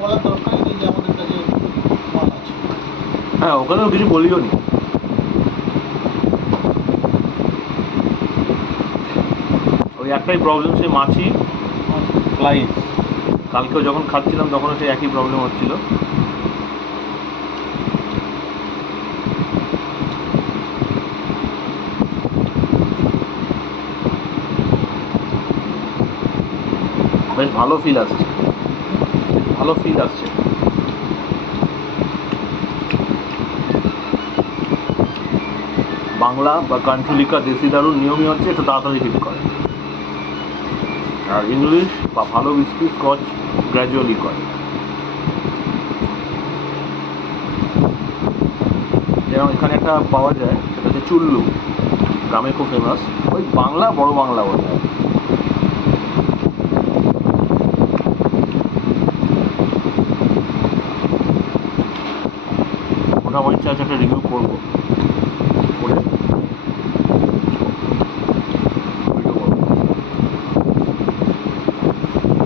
বলার দরকারই নেই যে আমাদের কাছে মাল আছে। হ্যাঁ, ওখানেও কিছু বলিও নি। ওই একটাই প্রবলেম, সেই মাছি ফ্লাইজ। কালকেও যখন খাচ্ছিলাম তখনও সেই একই প্রবলেম হচ্ছিল। বেশ ভালো ফিল আসছে, ভালো ফিল আসছে। বাংলা বা কাঞ্চলিকা দেশি দারুর নিয়মই হচ্ছে একটু তাড়াতাড়ি হিট করে, আর ইংলিশ বা ভালো উইস্কি স্কচ গ্র্যাজুয়ালি করে। যেমন এখানে একটা পাওয়া যায়, সেটা হচ্ছে চুল্লু, গ্রামে খুব ফেমাস। ওই বাংলা, বড় বাংলা বলে। মোটামুটি চার্জ একটা রিভিউ করবো।